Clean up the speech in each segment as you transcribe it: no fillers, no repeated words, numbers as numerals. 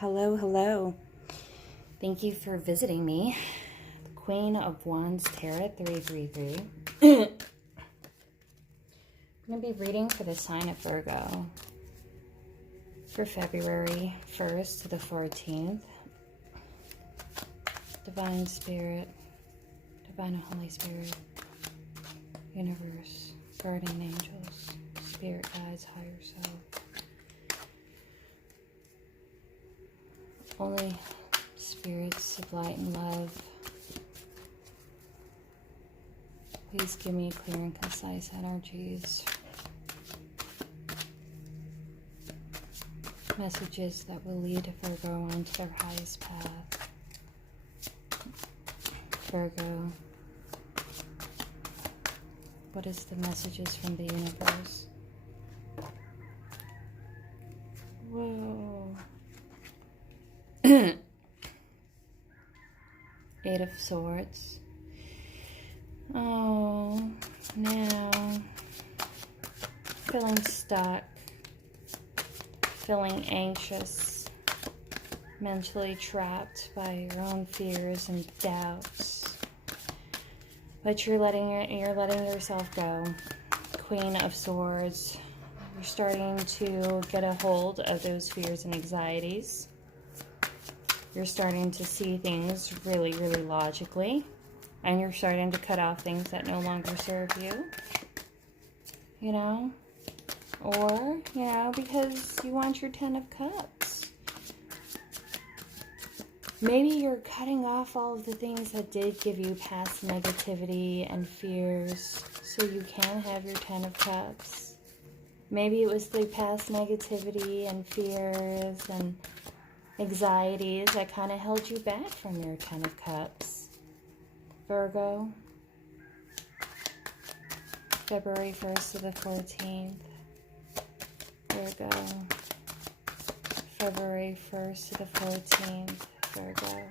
Hello, hello. Thank you for visiting me. The Queen of Wands Tarot 333. I'm going to be reading for the sign of Virgo for February 1st to the 14th. Divine Spirit, Divine and Holy Spirit, Universe, Guardian Angels, Spirit Guides, Higher Self. Holy spirits of light and love, please give me clear and concise energies, messages that will lead Virgo onto their highest path. Virgo, what is the messages from the universe? Whoa. Eight of Swords. Oh, now feeling stuck, feeling anxious, mentally trapped by your own fears and doubts, but you're letting yourself go. Queen of Swords. You're starting to get a hold of those fears and anxieties. You're starting to see things really, really logically. And you're starting to cut off things that no longer serve you. You know? Or, you know, because you want your 10 of Cups. Maybe you're cutting off all of the things that did give you past negativity and fears so you can have your 10 of Cups. Maybe it was the past negativity and fears and anxieties that kind of held you back from your 10 of Cups. Virgo, February 1st to the 14th. Virgo, February 1st to the 14th. Virgo,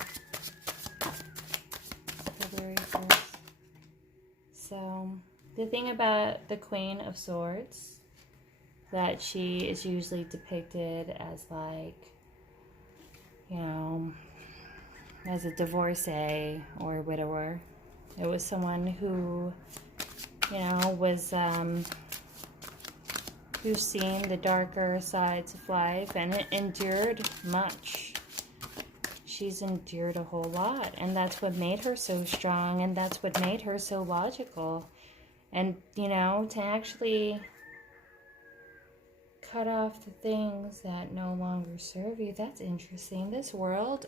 February 1st. So, the thing about the Queen of Swords, that she is usually depicted as like, you know, as a divorcee or a widower. It was someone who, you know, was, who's seen the darker sides of life and endured much. She's endured a whole lot, and that's what made her so strong, and that's what made her so logical. And, you know, to actually cut off the things that no longer serve you, that's interesting. This world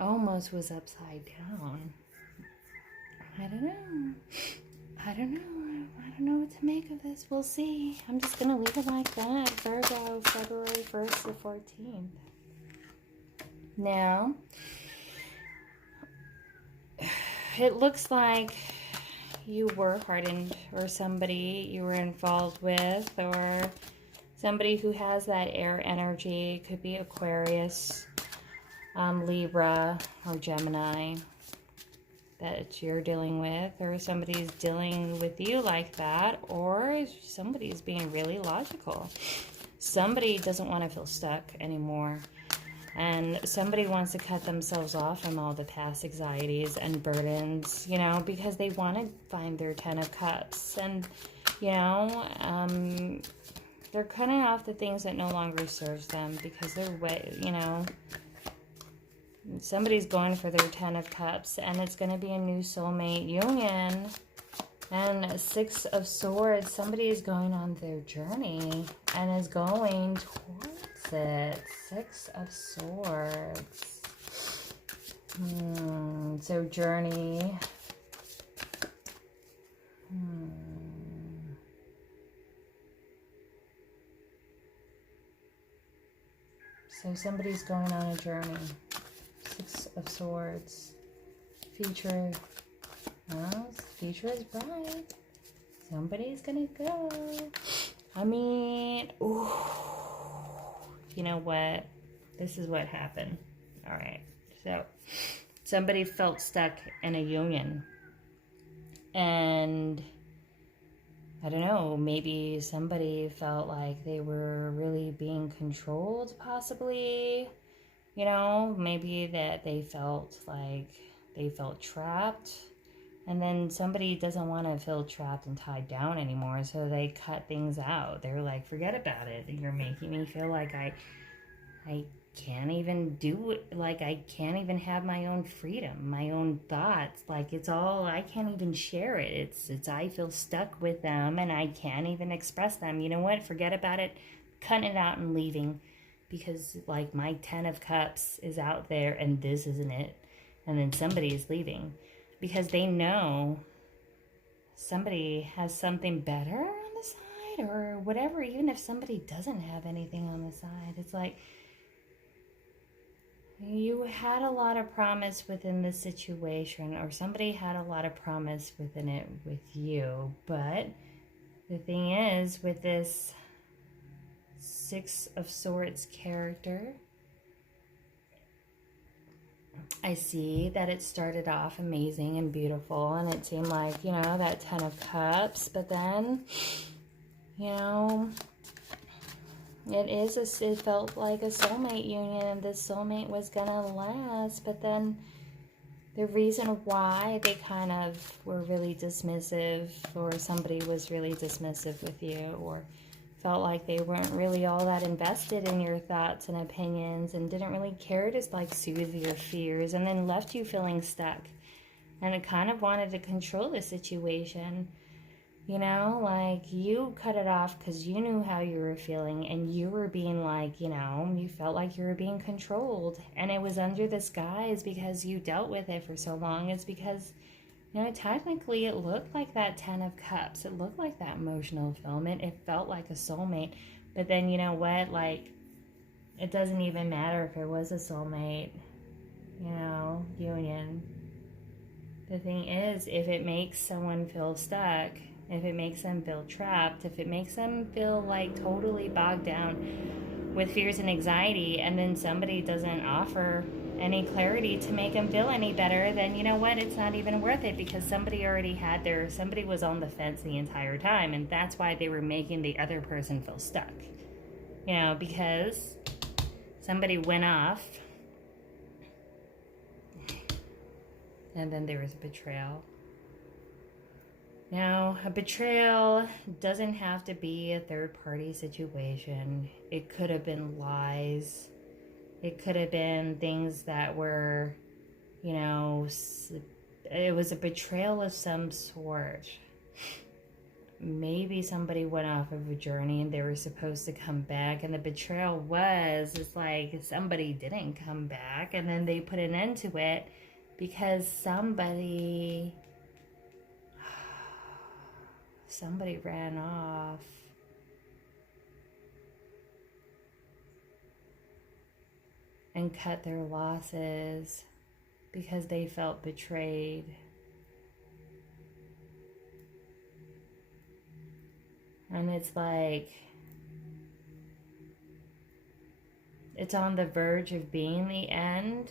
almost was upside down. I don't know. I don't know what to make of this. We'll see. I'm just going to leave it like that. Virgo, February 1st to 14th. Now, it looks like you were hardened, or somebody you were involved with, or somebody who has that air energy. It could be Aquarius, Libra, or Gemini that you're dealing with, or somebody's dealing with you like that, or somebody's being really logical. Somebody doesn't want to feel stuck anymore. And somebody wants to cut themselves off from all the past anxieties and burdens, you know, because they want to find their 10 of Cups. And, you know, they're cutting off the things that no longer serves them because they're, you know, somebody's going for their 10 of Cups, and it's going to be a new soulmate union. And 6 of Swords, somebody is going on their journey and is going towards it. 6 of Swords. So journey. So somebody's going on a journey. 6 of Swords. Future. Well, the future is bright. Somebody's gonna go. I mean, ooh. You know what? This is what happened. All right. So, somebody felt stuck in a union. And I don't know, maybe somebody felt like they were really being controlled, possibly. You know, maybe that they felt like they felt trapped. And then somebody doesn't want to feel trapped and tied down anymore, so they cut things out. They're like, forget about it. You're making me feel like I can't even do it. Like, I can't even have my own freedom, my own thoughts. Like, it's all, I can't even share it. It's I feel stuck with them and I can't even express them. You know what? Forget about it. Cutting it out and leaving. Because, like, my 10 of Cups is out there and this isn't it. And then somebody is leaving. Because they know somebody has something better on the side or whatever. Even if somebody doesn't have anything on the side. It's like, you had a lot of promise within this situation, or somebody had a lot of promise within it with you. But the thing is, with this Six of Swords character, I see that it started off amazing and beautiful, and it seemed like, you know, that 10 of Cups, but then, you know, it felt like a soulmate union, and this soulmate was gonna last, but then the reason why they kind of were really dismissive, or somebody was really dismissive with you, or felt like they weren't really all that invested in your thoughts and opinions and didn't really care to like soothe your fears, and then left you feeling stuck, and it kind of wanted to control the situation. You know, like, you cut it off because you knew how you were feeling, and you were being like, you know, you felt like you were being controlled, and it was under this guise because you dealt with it for so long. It's because, you know, technically it looked like that 10 of Cups. It looked like that emotional fulfillment. It felt like a soulmate. But then, you know what, like, it doesn't even matter if it was a soulmate, you know, union. The thing is, if it makes someone feel stuck, if it makes them feel trapped, if it makes them feel like totally bogged down with fears and anxiety, and then somebody doesn't offer any clarity to make them feel any better, then you know what, it's not even worth it, because somebody already somebody was on the fence the entire time, and that's why they were making the other person feel stuck. You know, because somebody went off, and then there was a betrayal. Now, a betrayal doesn't have to be a third-party situation. It could have been lies. It could have been things that were, you know, it was a betrayal of some sort. Maybe somebody went off of a journey and they were supposed to come back, and the betrayal it's like somebody didn't come back, and then they put an end to it because somebody ran off. And cut their losses because they felt betrayed. And it's like, it's on the verge of being the end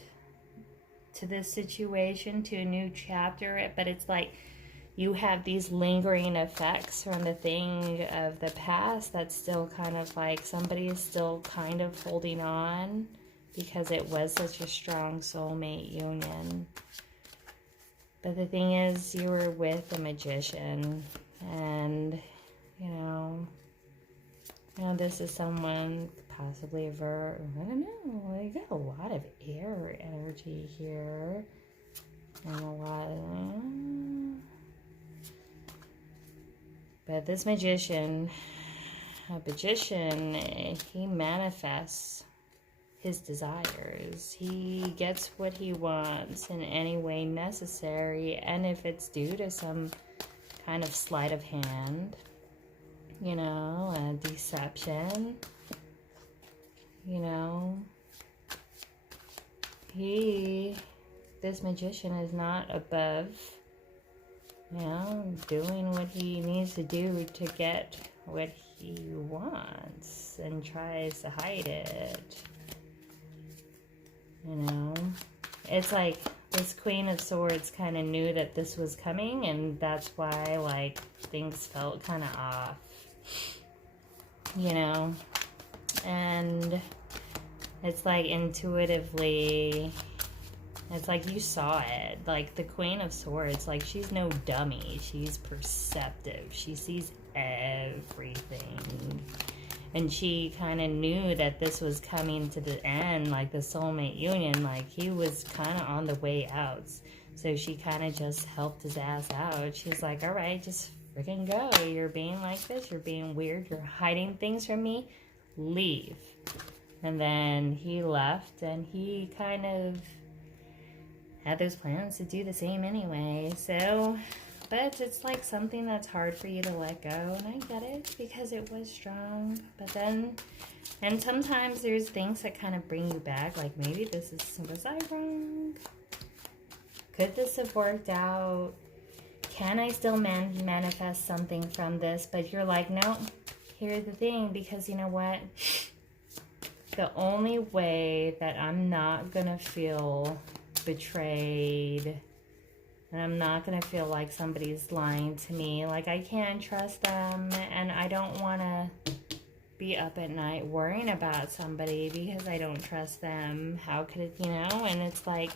to this situation, to a new chapter, but it's like, you have these lingering effects from the thing of the past that's still kind of like, somebody is still kind of holding on because it was such a strong soulmate union. But the thing is, you were with a magician, and, you know, this is someone, possibly a Virgo, I don't know, you got a lot of air energy here, and a lot of... But this magician, he manifests his desires. He gets what he wants in any way necessary, and if it's due to some kind of sleight of hand, you know, a deception, you know, this magician is not above, you know, doing what he needs to do to get what he wants, and tries to hide it. You know, it's like this Queen of Swords kind of knew that this was coming, and that's why, like, things felt kind of off, you know? And it's like intuitively, it's like you saw it. Like the Queen of Swords, like she's no dummy. She's perceptive. She sees everything. And she kind of knew that this was coming to the end, like the soulmate union, like he was kind of on the way out. So she kind of just helped his ass out. She's like, all right, just freaking go. You're being like this. You're being weird. You're hiding things from me. Leave. And then he left, and he kind of had those plans to do the same anyway. So, but it's like something that's hard for you to let go, and I get it because it was strong. But then, and sometimes there's things that kind of bring you back, like maybe was I wrong? Could this have worked out? Can I still manifest something from this? But you're like, no, here's the thing, because you know what? The only way that I'm not going to feel betrayed, and I'm not going to feel like somebody's lying to me, like I can't trust them, and I don't want to be up at night worrying about somebody because I don't trust them. How could it, you know? And it's like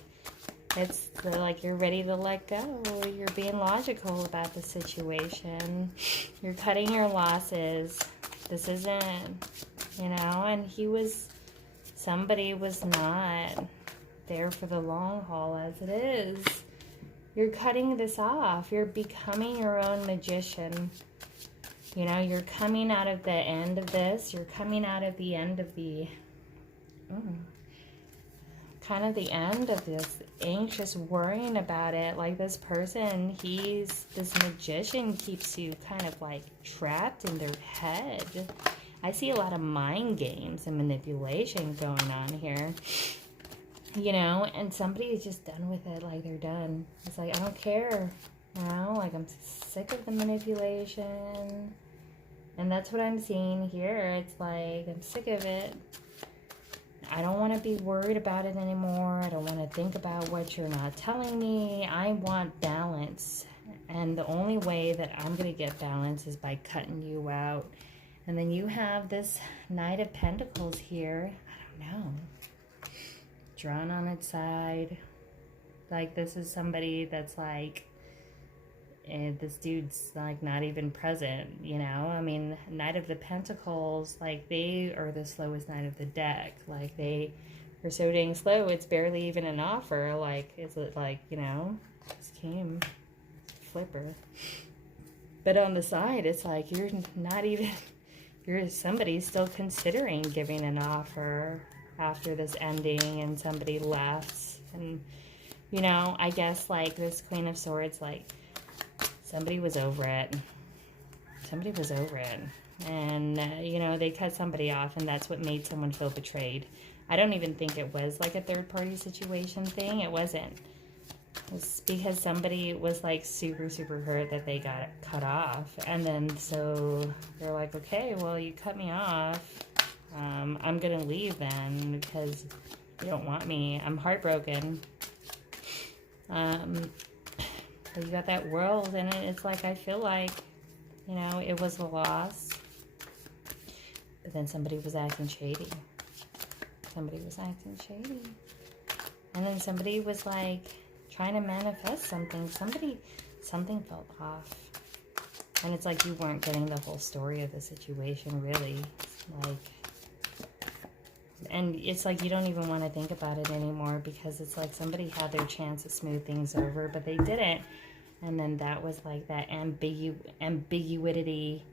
you're ready to let go. You're being logical about the situation. You're cutting your losses. This isn't, you know, and somebody was not there for the long haul as it is. You're cutting this off. You're becoming your own magician. You know, you're coming out of the end of this. You're coming out of the end of the, kind of the end of this anxious worrying about it. Like this person, this magician keeps you kind of like trapped in their head. I see a lot of mind games and manipulation going on here. You know, and somebody is just done with it, like they're done. It's like, I don't care, you know, like I'm sick of the manipulation. And that's what I'm seeing here. It's like, I'm sick of it. I don't want to be worried about it anymore. I don't want to think about what you're not telling me. I want balance. And the only way that I'm going to get balance is by cutting you out. And then you have this Knight of Pentacles here. I don't know. Drawn on its side. Like this is somebody that's like, this dude's like not even present, you know? I mean, Knight of the Pentacles, like they are the slowest knight of the deck. Like they are so dang slow, it's barely even an offer. Like, is it like, you know, this came flipper. But on the side, it's like you're not even, somebody's still considering giving an offer after this ending and somebody left. And, you know, I guess like this Queen of Swords, like, somebody was over it. Somebody was over it. And, you know, they cut somebody off, and that's what made someone feel betrayed. I don't even think it was like a third-party situation thing. It wasn't. It's because somebody was, like, super, super hurt that they got cut off. And then so they're like, okay, well, you cut me off. I'm going to leave then because you don't want me. I'm heartbroken. You got that world, and it's like, I feel like, you know, it was a loss. But then somebody was acting shady. Somebody was acting shady. And then somebody was like trying to manifest something. Something felt off. And it's like you weren't getting the whole story of the situation, really. Like, and it's like you don't even want to think about it anymore because it's like somebody had their chance to smooth things over, but they didn't. And then that was like that ambiguity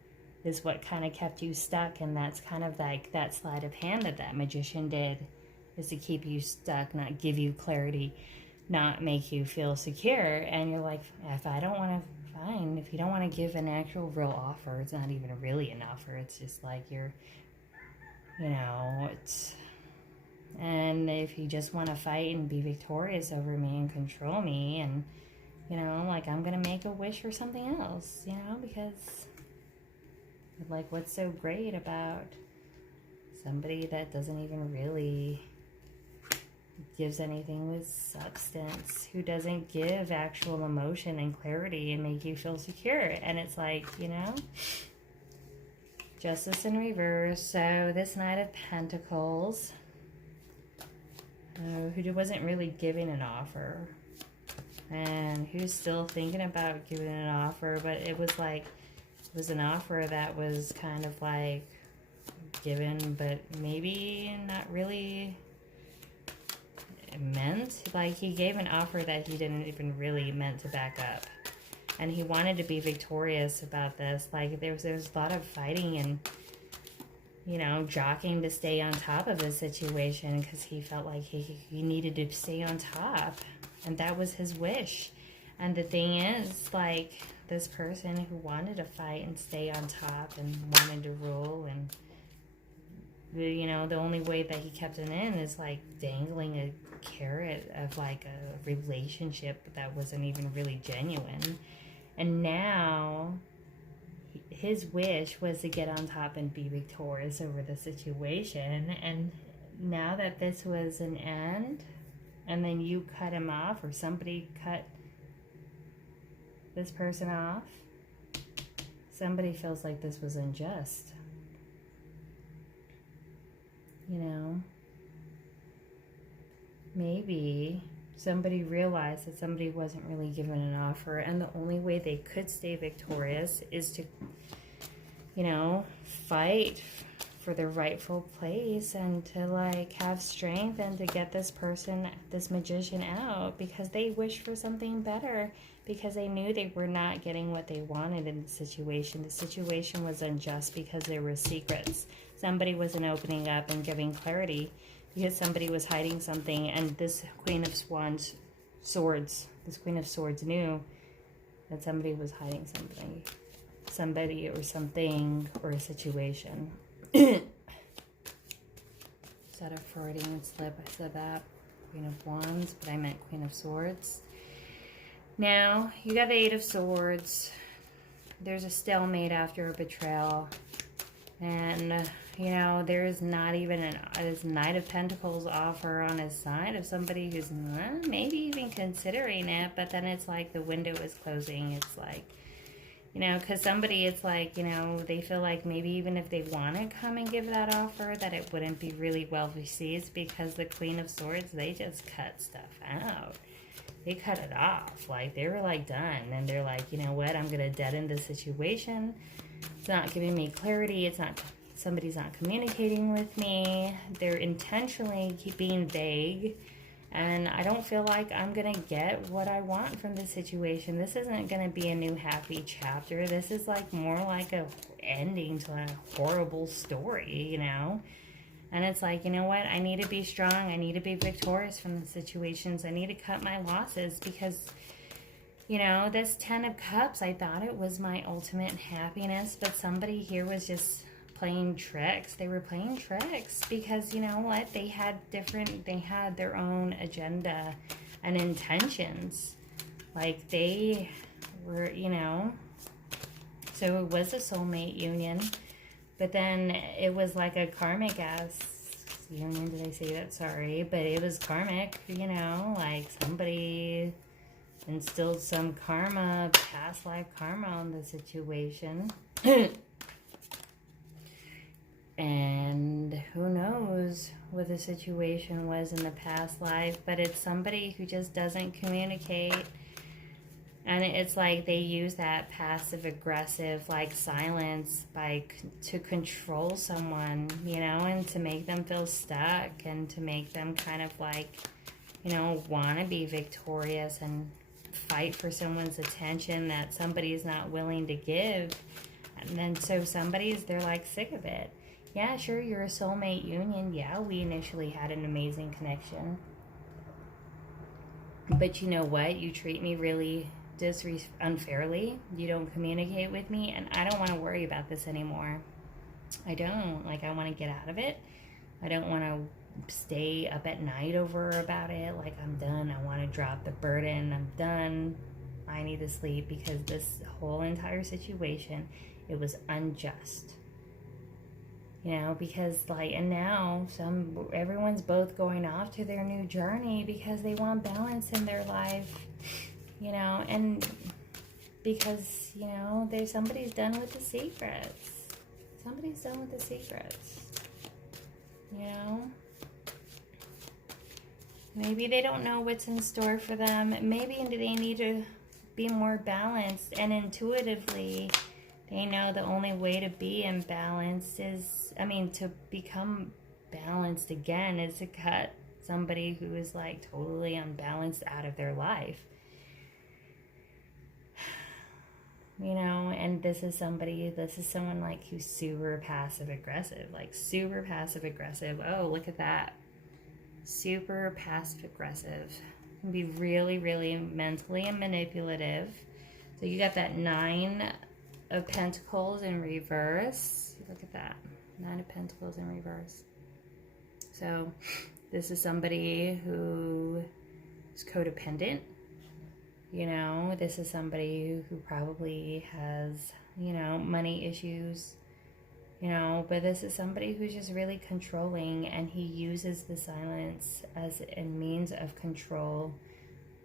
is what kind of kept you stuck. And that's kind of like that sleight of hand that magician did, is to keep you stuck, not give you clarity, not make you feel secure. And you're like, if I don't want to, fine. If you don't want to give an actual real offer, it's not even really an offer. It's just like you're, you know, it's, and if you just want to fight and be victorious over me and control me, and, you know, like, I'm going to make a wish for something else, you know, because, like, what's so great about somebody that doesn't even really gives anything with substance, who doesn't give actual emotion and clarity and make you feel secure. And it's like, you know, Justice in reverse. So this Knight of Pentacles, who wasn't really giving an offer, and who's still thinking about giving an offer, but it was like, it was an offer that was kind of like given, but maybe not really meant. Like, he gave an offer that he didn't even really meant to back up, and he wanted to be victorious about this. Like, there was a lot of fighting and, you know, jockeying to stay on top of the situation, because he felt like he needed to stay on top, and that was his wish. And the thing is, like, this person who wanted to fight and stay on top and wanted to rule, and, you know, the only way that he kept it in is like dangling a carrot of like a relationship that wasn't even really genuine. And now his wish was to get on top and be victorious over the situation. And now that this was an end, and then you cut him off, or somebody cut this person off, somebody feels like this was unjust. You know, maybe somebody realized that somebody wasn't really given an offer, and the only way they could stay victorious is to, you know, fight for their rightful place, and to like have strength, and to get this person, this magician, out, because they wished for something better, because they knew they were not getting what they wanted in the situation. The situation was unjust because there were secrets. Somebody wasn't opening up and giving clarity, because somebody was hiding something, and this Queen of Swords, this Queen of Swords knew that somebody was hiding something, somebody or something or a situation. Is that a Freudian slip? I said that. Queen of Wands, but I meant Queen of Swords. Now, you got the Eight of Swords. There's a stalemate after a betrayal. And, you know, there's not even this Knight of Pentacles offer on his side of somebody who's maybe even considering it, but then it's like the window is closing. It's like, you know, because somebody, it's like, you know, they feel like maybe even if they want to come and give that offer, that it wouldn't be really well received, because the Queen of Swords, they just cut stuff out. They cut it off. Like, they were like done. And they're like, you know what, I'm going to deaden the situation. It's not giving me clarity. It's not, somebody's not communicating with me. They're intentionally being vague. And I don't feel like I'm going to get what I want from this situation. This isn't going to be a new happy chapter. This is like more like a ending to a horrible story, you know? And it's like, you know what? I need to be strong. I need to be victorious from the situations. I need to cut my losses, because, you know, this Ten of Cups, I thought it was my ultimate happiness, but somebody here was just playing tricks. They were playing tricks because, you know what? They had their own agenda and intentions. Like, they were, you know, so it was a soulmate union, but then it was like a karmic ass union. Did I say that? Sorry. But it was karmic, you know, like somebody instilled some karma, past life karma on the situation. And who knows what the situation was in the past life, but it's somebody who just doesn't communicate. And it's like they use that passive aggressive like silence to control someone, you know, and to make them feel stuck, and to make them kind of like, you know, want to be victorious and fight for someone's attention that somebody's not willing to give. And then so they're like sick of it. Yeah, sure, you're a soulmate union. Yeah, we initially had an amazing connection. But you know what? You treat me really unfairly. You don't communicate with me, and I don't want to worry about this anymore. I don't. Like, I want to get out of it. I don't want to stay up at night about it. Like, I'm done. I want to drop the burden. I'm done. I need to sleep, because this whole entire situation, it was unjust. You know, because like, and now everyone's both going off to their new journey because they want balance in their life, you know, and because, you know, somebody's done with the secrets. Somebody's done with the secrets, you know. Maybe they don't know what's in store for them. Maybe they need to be more balanced, and intuitively they know the only way to be in balance is, to become balanced again is to cut somebody who is like totally unbalanced out of their life. You know, and this is someone like who's super passive aggressive, Oh, look at that. Super passive aggressive. Can be really, really mentally and manipulative. So you got that 9 of Pentacles in reverse. Look at that. 9 of Pentacles in reverse. So this is somebody who is codependent. You know, this is somebody who probably has, you know, money issues. You know, but this is somebody who's just really controlling, and he uses the silence as a means of control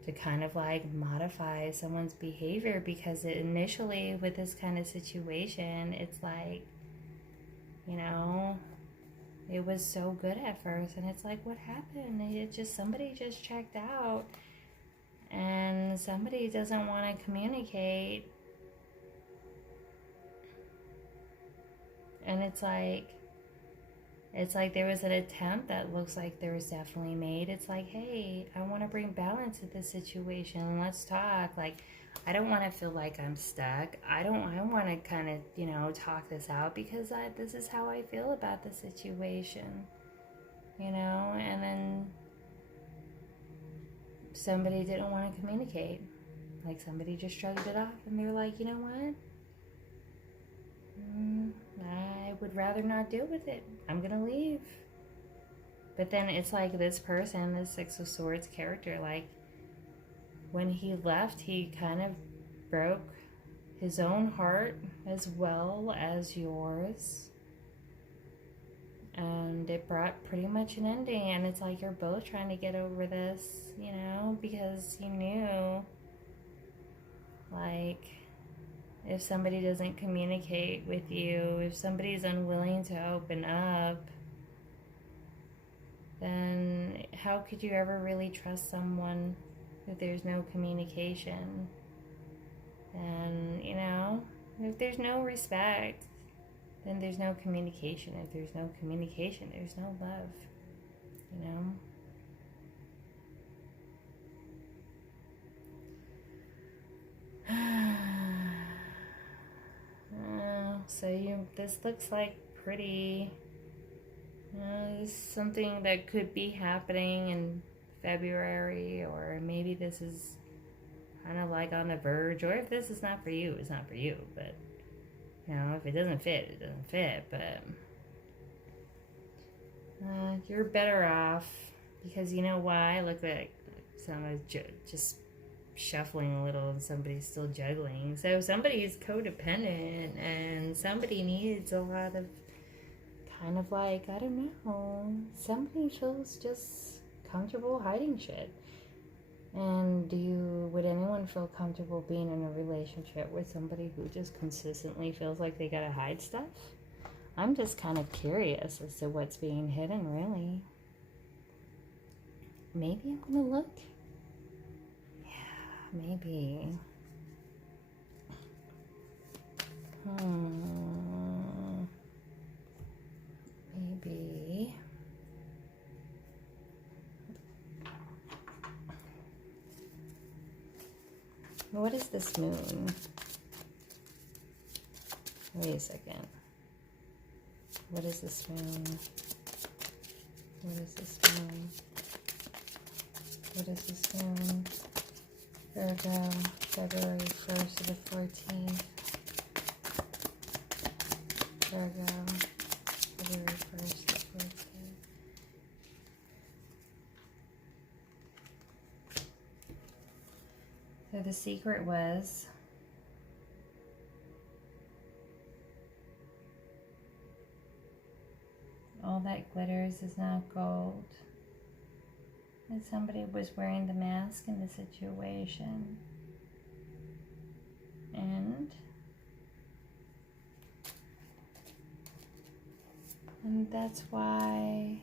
to kind of like modify someone's behavior, because initially with this kind of situation, it's like, you know, it was so good at first, and it's like, what happened? Somebody just checked out, and somebody doesn't want to communicate. And it's like there was an attempt that looks like there was definitely made. It's like, hey, I want to bring balance to this situation. Let's talk. Like, I don't want to feel like I'm stuck. I want to kind of, you know, talk this out, because this is how I feel about the situation. You know, and then somebody didn't want to communicate. Like, somebody just shrugged it off, and they were like, you know what? I would rather not deal with it. I'm gonna leave. But then it's like this person, this 6 of Swords character, like, when he left, he kind of broke his own heart as well as yours. And it brought pretty much an ending. And it's like you're both trying to get over this, you know, because you knew, like, if somebody doesn't communicate with you, if somebody's unwilling to open up, then how could you ever really trust someone if there's no communication? And, you know, if there's no respect, then there's no communication. If there's no communication, there's no love, you know? So this looks like pretty, this is something that could be happening in February, or maybe this is kind of like on the verge, or if this is not for you, it's not for you. But, you know, if it doesn't fit, it doesn't fit. But you're better off, because you know why? Look, like someone's just shuffling a little, and somebody's still juggling. So somebody's codependent, and somebody needs a lot of kind of like, I don't know, somebody feels just comfortable hiding shit. And would anyone feel comfortable being in a relationship with somebody who just consistently feels like they gotta hide stuff? I'm just kind of curious as to what's being hidden, really. Maybe I'm gonna look. Maybe. Maybe. What is this moon? Wait a second. What is this moon? What is this moon? What is this moon? Virgo, February 1st to the 14th. Virgo, February 1st to the 14th. So the secret was that glitters is not gold. And somebody was wearing the mask in the situation. And that's why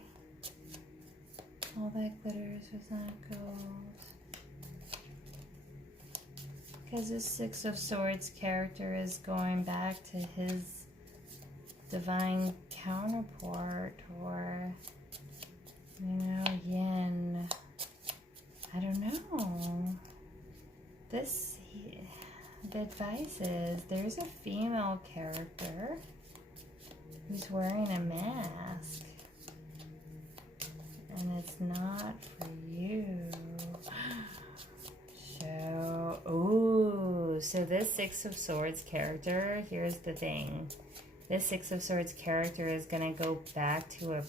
all that glitters was not gold. Because the Six of Swords character is going back to his divine counterpart, or, you know, yin. I don't know. The advice is there's a female character who's wearing a mask, and it's not for you. So this Six of Swords character, here's the thing. This Six of Swords character is going to go back to a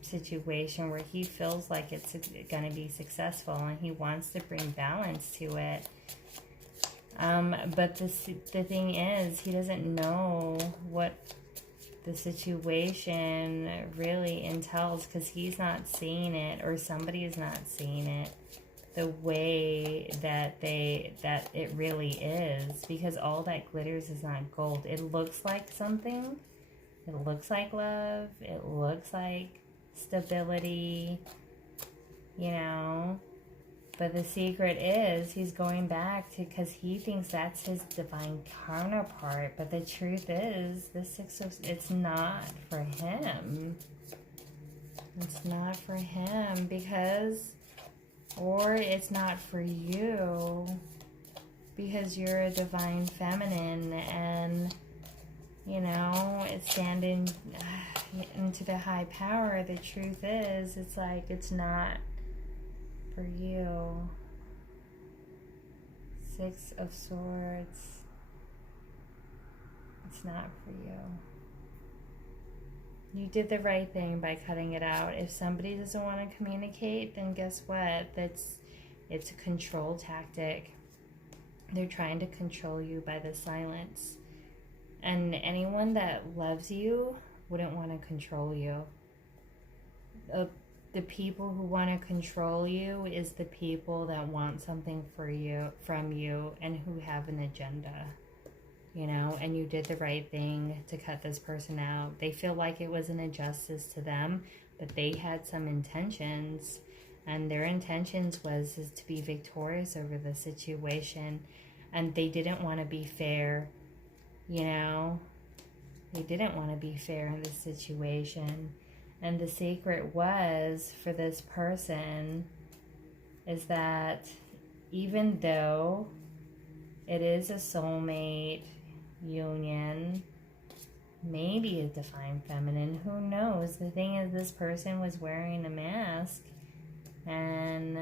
situation where he feels like it's going to be successful, and he wants to bring balance to it. But the thing is, he doesn't know what the situation really entails, because he's not seeing it, or somebody is not seeing it the way that it really is, because all that glitters is not gold. It looks like something. It looks like love. It looks like stability, you know. But the secret is he's going back to, because he thinks that's his divine counterpart. But the truth is, this it's not for him. It's not for him, because, or it's not for you, because you're a divine feminine, and, you know, it's standing into the high power. The truth is, it's like, it's not for you. Six of Swords. It's not for you. You did the right thing by cutting it out. If somebody doesn't want to communicate, then guess what? It's a control tactic. They're trying to control you by the silence. And anyone that loves you wouldn't want to control you. The people who want to control you is the people that want something from you, and who have an agenda. You know, and you did the right thing to cut this person out. They feel like it was an injustice to them, but they had some intentions, and their intentions was to be victorious over the situation, and they didn't want to be fair, you know. They didn't want to be fair in this situation. And the secret was, for this person, is that even though it is a soulmate union, maybe a divine feminine, who knows? The thing is, this person was wearing a mask, and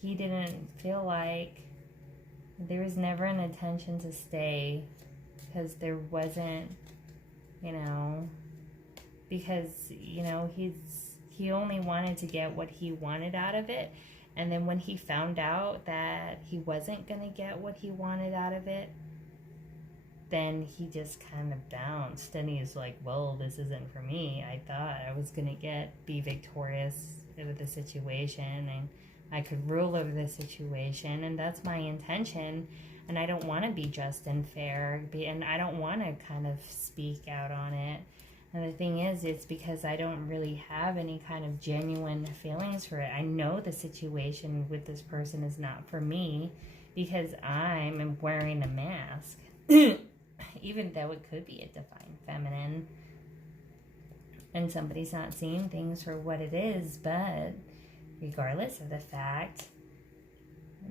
he didn't feel like, there was never an intention to stay, because there wasn't, you know, because, you know, he only wanted to get what he wanted out of it. And then when he found out that he wasn't going to get what he wanted out of it, then he just kind of bounced, and he's like, well, this isn't for me. I thought I was going to be victorious over the situation, and I could rule over the situation, and that's my intention, and I don't want to be just and fair, and I don't want to kind of speak out on it. And the thing is, it's because I don't really have any kind of genuine feelings for it. I know the situation with this person is not for me, because I'm wearing a mask. Even though it could be a divine feminine, and somebody's not seeing things for what it is. But regardless of the fact,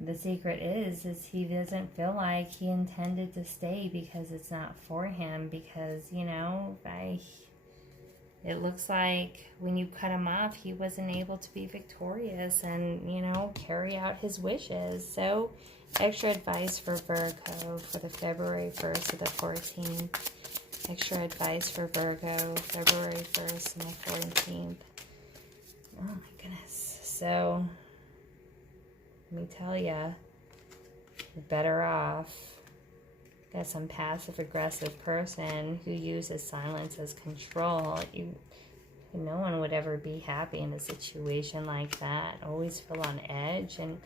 the secret is he doesn't feel like he intended to stay, because it's not for him. Because, you know, it looks like when you cut him off, he wasn't able to be victorious and, you know, carry out his wishes. So extra advice for Virgo for the February 1st to the 14th. Extra advice for Virgo, February 1st and the 14th. Oh my goodness. So, let me tell you, you're better off. Got some passive-aggressive person who uses silence as control. No one would ever be happy in a situation like that. Always feel on edge, and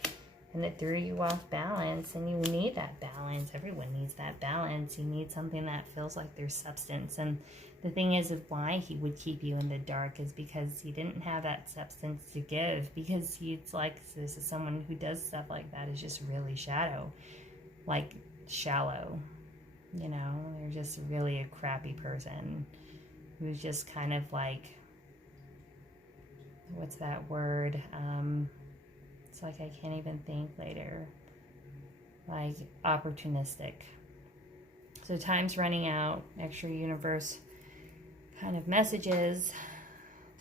it threw you off balance, and you need that balance. Everyone needs that balance. You need something that feels like there's substance. And the thing is of why he would keep you in the dark is because he didn't have that substance to give, because he's like, this is someone who does stuff like that is just really shallow, you know, they're just really a crappy person who's just kind of like, what's that word? It's like I can't even think later. Like opportunistic. So time's running out. Extra universe kind of messages.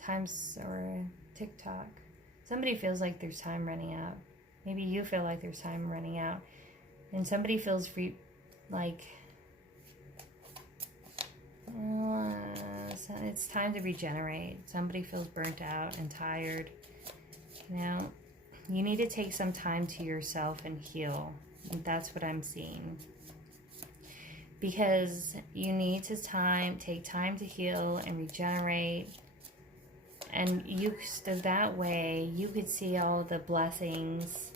Time's, or TikTok. Somebody feels like there's time running out. Maybe you feel like there's time running out. And somebody feels free, like, so it's time to regenerate. Somebody feels burnt out and tired. You know, you need to take some time to yourself and heal. And that's what I'm seeing. Because you need to take time to heal and regenerate. And so that way you could see all the blessings,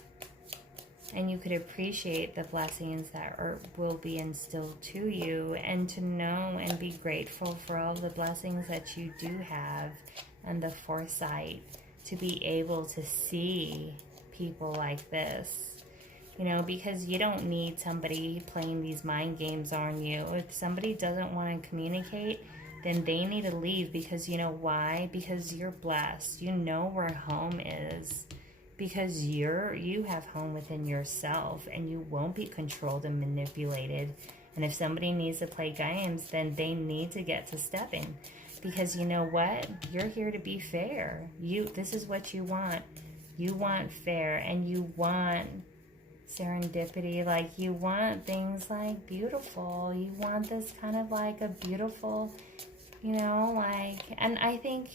and you could appreciate the blessings that will be instilled to you, and to know and be grateful for all the blessings that you do have, and the foresight to be able to see people like this. You know, because you don't need somebody playing these mind games on you. If somebody doesn't want to communicate, then they need to leave, because you know why? Because you're blessed. You know where home is. Because you have home within yourself, and you won't be controlled and manipulated. And if somebody needs to play games, then they need to get to stepping. Because you know what? You're here to be fair. This is what you want. You want fair, and you want serendipity. Like, you want things like beautiful. You want this kind of like a beautiful, you know, like, and I think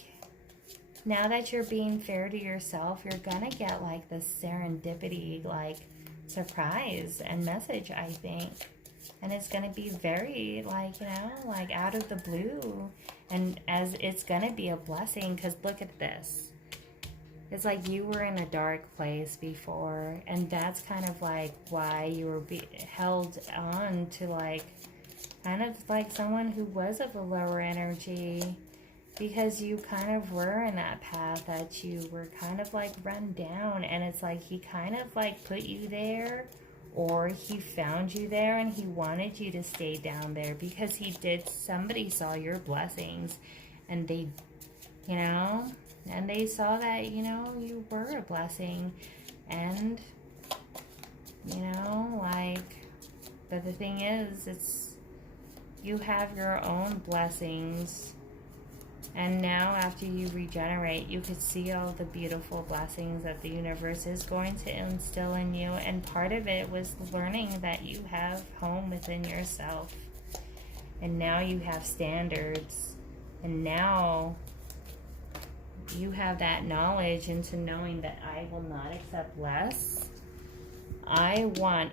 now that you're being fair to yourself, you're gonna get like this serendipity, like surprise and message, I think. And it's gonna be very like, you know, like out of the blue. And as it's gonna be a blessing, because look at this. It's like you were in a dark place before, and that's kind of like why you were held on to, like, kind of like someone who was of a lower energy, because you kind of were in that path that you were kind of like run down. And it's like he kind of like put you there, or he found you there, and he wanted you to stay down there because somebody saw your blessings, and they, you know, and they saw that, you know, you were a blessing. And, you know, like, but the thing is, you have your own blessings. And now after you regenerate, you could see all the beautiful blessings that the universe is going to instill in you. And part of it was learning that you have home within yourself. And now you have standards. And now you have that knowledge into knowing that I will not accept less. I want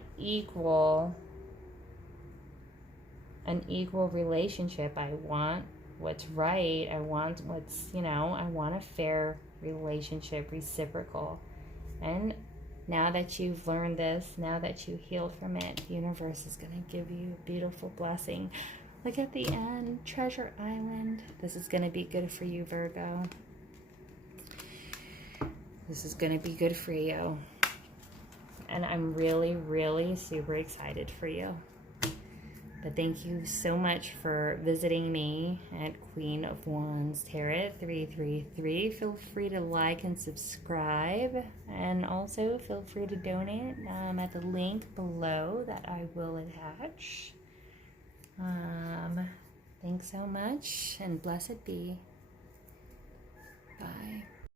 an equal relationship. I want what's right. I want what's, you know, I want a fair relationship, reciprocal. And now that you've learned this, now that you healed from it, the universe is going to give you a beautiful blessing. Look at the end, Treasure Island. This is going to be good for you, Virgo. This is going to be good for you. And I'm really, really super excited for you. But thank you so much for visiting me at Queen of Wands Tarot 333. Feel free to like and subscribe. And also feel free to donate at the link below that I will attach. Thanks so much, and blessed be. Bye.